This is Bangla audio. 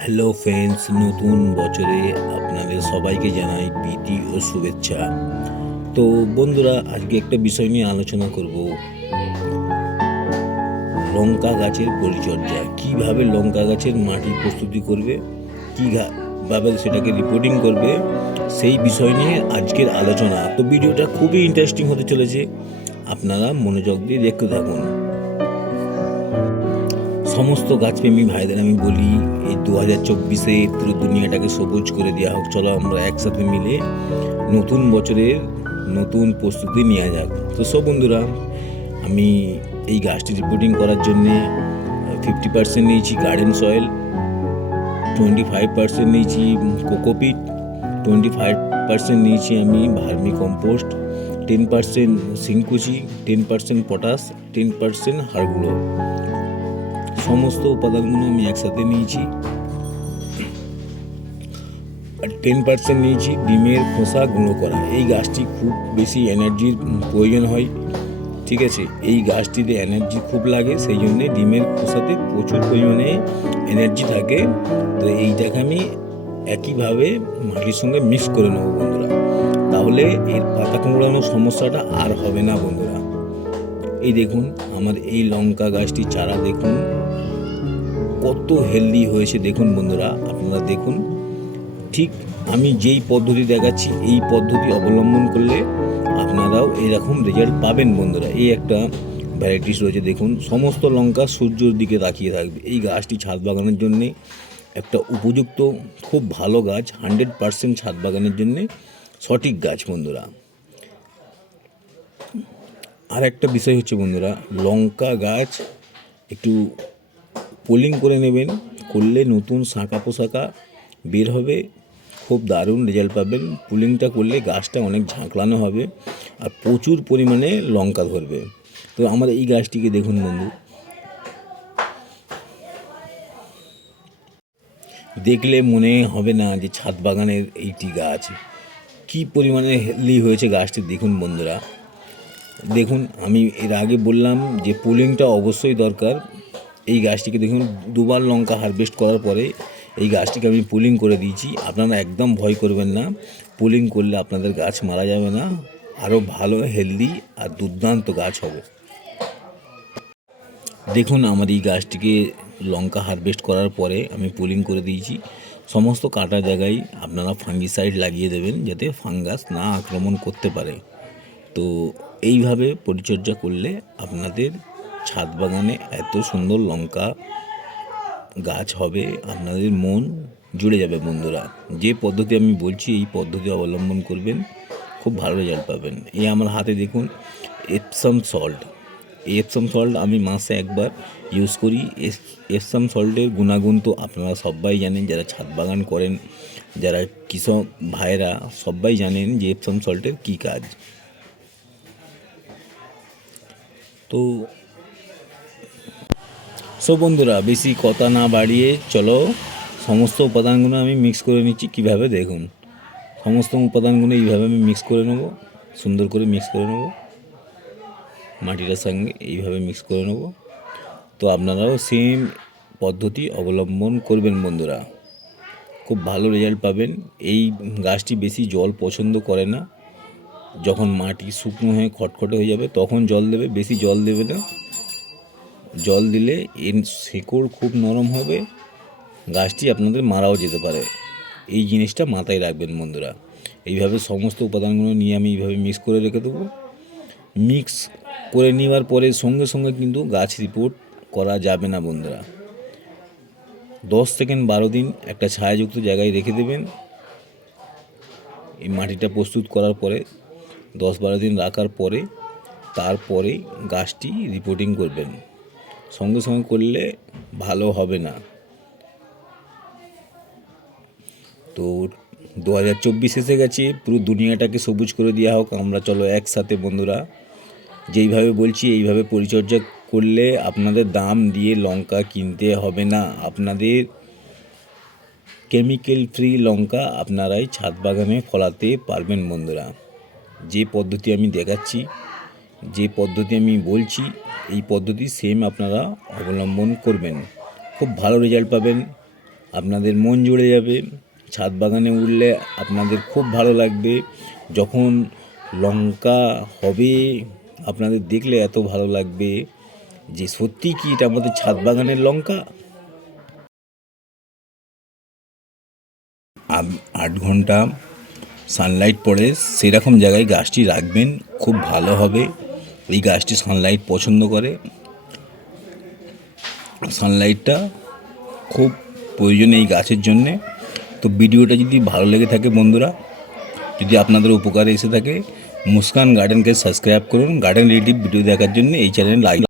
হ্যালো ফ্রেন্ডস নতুন বছরে আপনাদের সবাইকে জানাই প্রীতি ও শুভেচ্ছা। তো বন্ধুরা, আজকে একটা বিষয় নিয়ে আলোচনা করব। লঙ্কা গাছের পরিচর্যা। কীভাবে লঙ্কা গাছের মাটি প্রস্তুতি করবে কীভাবে সেটাকে রিপোর্টিং করবে, সেই বিষয় নিয়ে আজকের আলোচনা। তো ভিডিওটা খুবই ইন্টারেস্টিং হতে চলেছে। আপনারা মনোযোগ দিয়ে দেখতে থাকুন। সমস্ত গাছপ্রেমী ভাইদের আমি বলি, এই দু হাজার চব্বিশে পুরো দুনিয়াটাকে সবুজ করে দেওয়া হোক, চলো আমরা একসাথে মিলে নতুন বছরের নতুন প্রস্তুতি নেওয়া যাক। তো সব বন্ধুরা, আমি এই গাছটি রিপোর্টিং করার জন্যে ফিফটি পার্সেন্ট নিয়েছি garden soil twenty five percent নিয়েছি কোকোপিট টোয়েন্টি ফাইভ পার্সেন্ট নিয়েছি আমি vermicompost ten percent সিংকুচি ten percent potash ten percent হাড়গুঁড়ো। সমস্ত উপাদানগুলো আমি একসাথে নিয়েছি। আর টেন পার্সেন্ট নিয়েছি ডিমের খোসা গুঁড়ো করা। এই গাছটি খুব বেশি এনার্জির প্রয়োজন হয়, ঠিক আছে? এই গাছটিতে এনার্জি খুব লাগে, সেই জন্যে ডিমের খোসাতে প্রচুর পরিমাণে এনার্জি থাকে। তো এইটাকে আমি একইভাবে মাটির সঙ্গে মিক্স করে নেব বন্ধুরা। তাহলে এর পাতা কুমড়ানোর সমস্যাটা আর হবে না বন্ধুরা। এই দেখুন, আমার এই লঙ্কা গাছটি চারা দেখুন। কত হেলদি হয়েছে দেখুন বন্ধুরা, আপনারা দেখুন। ঠিক আমি যেই পদ্ধতি দেখাচ্ছি, এই পদ্ধতি অবলম্বন করলে আপনারাও এরকম রেজাল্ট পাবেন বন্ধুরা। এই একটা ভ্যারাইটিস রয়েছে, দেখুন। সমস্ত লঙ্কা সূর্যের দিকে তাকিয়ে থাকবে। এই গাছটি ছাদ বাগানের জন্যে একটা উপযুক্ত, খুব ভালো গাছ হান্ড্রেড পারসেন্ট ছাদ বাগানের জন্যে সঠিক গাছ বন্ধুরা। আর একটা বিষয় হচ্ছে বন্ধুরা, লঙ্কা গাছ একটু পোলিং করে নেবেন, করলে নতুন শাঁখা পোশাকা বের হবে, খুব দারুণ রেজাল্ট পাবেন। পুলিংটা করলে গাছটা অনেক ঝাঁকলানো হবে আর প্রচুর পরিমাণে লঙ্কা ধরবে। তো আমার এই গাছটিকে দেখুন বন্ধু। দেখলে মনে হবে না যে ছাদ বাগানের এইটি গাছ। কি পরিমাণে হেলদি হয়েছে গাছটি দেখুন বন্ধুরা। দেখুন, আমি এর আগে বললাম যে পুলিংটা অবশ্যই দরকার। এই গাছটিকে দেখুন, দুবার লঙ্কা হারভেস্ট করার পরে এই গাছটিকে আমি পুলিং করে দিয়েছি। আপনারা একদম ভয় করবেন না পুলিং করলে আপনাদের গাছ মারা যাবে না। আরও ভালো হেলদি আর দুর্দান্ত গাছ হবে। দেখুন, আমার এই গাছটিকে লঙ্কা হারভেস্ট করার পরে আমি পুলিং করে দিয়েছি। সমস্ত কাটা জায়গায় আপনারা ফাঙ্গিসাইড লাগিয়ে দেবেন যাতে ফাঙ্গাস না আক্রমণ করতে পারে। তো এইভাবে পরিচর্যা করলে আপনাদের ছাদ বাগানে এত সুন্দর লঙ্কা গাছ হবে, আপনাদের মন জুড়ে যাবে বন্ধুরা। যে পদ্ধতি আমি বলছি, এই পদ্ধতি অবলম্বন করবেন, খুব ভালো রেজাল্ট পাবেন। এই আমার হাতে দেখুন এপসাম সল্ট এই এপসাম সল্ট আমি মাসে একবার ইউজ করি। এপসাম সল্টের গুণাগুণ তো আপনারা সবাই জানেন, যারা ছাদ বাগান করেন, যারা কৃষক ভাইরা সবাই জানেন যে এপসাম সল্টের কী কাজ। তো সো বন্ধুরা, বেশি কথা না বাড়িয়ে চলো, সমস্ত উপাদানগুলো আমি মিক্স করে নিচ্ছি কীভাবে দেখুন। সমস্ত উপাদানগুলো এইভাবে আমি মিক্স করে নেব, সুন্দর করে মিক্স করে নেব। মাটিটার সঙ্গে এইভাবে মিক্স করে নেব। তো আপনারাও সেম পদ্ধতি অবলম্বন করবেন বন্ধুরা। খুব ভালো রেজাল্ট পাবেন। এই গাছটি বেশি জল পছন্দ করে না। যখন মাটি শুকনো হয়ে খটখটে হয়ে যাবে, তখন জল দেবে, বেশি জল দেবে না। জল দিলে এর শেকড় খুব নরম হবে, গাছটি আপনাদের মারাও যেতে পারে। এই জিনিসটা মাথায় রাখবেন বন্ধুরা। এইভাবে সমস্ত উপাদানগুলো নিয়ে আমি এইভাবে মিক্স করে রেখে দেবো। মিক্স করে নেওয়ার পরে সঙ্গে সঙ্গে কিন্তু গাছ রিপোর্ট করা যাবে না বন্ধুরা। দশ সেকেন্ড বারো দিন একটা ছায়াযুক্ত জায়গায় রেখে দেবেন। এই মাটিটা প্রস্তুত করার পরে, দশ বারো দিন রাখার পরে তারপরে গাছটি রিপোর্টিং করবেন। সঙ্গে সঙ্গে করলে ভালো হবে না। তো দু হাজার চব্বিশ এসে গেছে, পুরো দুনিয়াটাকে সবুজ করে দেওয়া হোক, আমরা চলো একসাথে বন্ধুরা। যেইভাবে বলছি, এইভাবে পরিচর্যা করলে আপনাদের দাম দিয়ে লঙ্কা কিনতে হবে না। আপনাদের কেমিক্যাল ফ্রি লঙ্কা আপনারাই ছাদ বাগানে ফলাতে পারবেন বন্ধুরা। যে পদ্ধতি আমি দেখাচ্ছি যে পদ্ধতি আমি বলছি, এই পদ্ধতি সেম আপনারা অবলম্বন করবেন। খুব ভালো রেজাল্ট পাবেন, আপনাদের মন জুড়ে যাবে। ছাদ বাগানে উঠলে আপনাদের খুব ভালো লাগবে। যখন লঙ্কা হবে, আপনাদের দেখলে এত ভালো লাগবে যে সত্যি কি এটা আমাদের ছাদ বাগানের লঙ্কা? আট ঘণ্টা সানলাইট পড়ে সেরকম জায়গায় গাছটি রাখবেন, খুব ভালো হবে। এই গাছটি সানলাইট পছন্দ করে। সানলাইটটা খুব প্রয়োজন এই গাছের জন্যে। তো ভিডিওটা যদি ভালো লেগে থাকে বন্ধুরা, যদি আপনাদের উপকারে এসে থাকে, মুস্কান গার্ডেনকে সাবস্ক্রাইব করুন। গার্ডেন রিলেটিভ ভিডিও দেখার জন্য এই চ্যানেল লাইক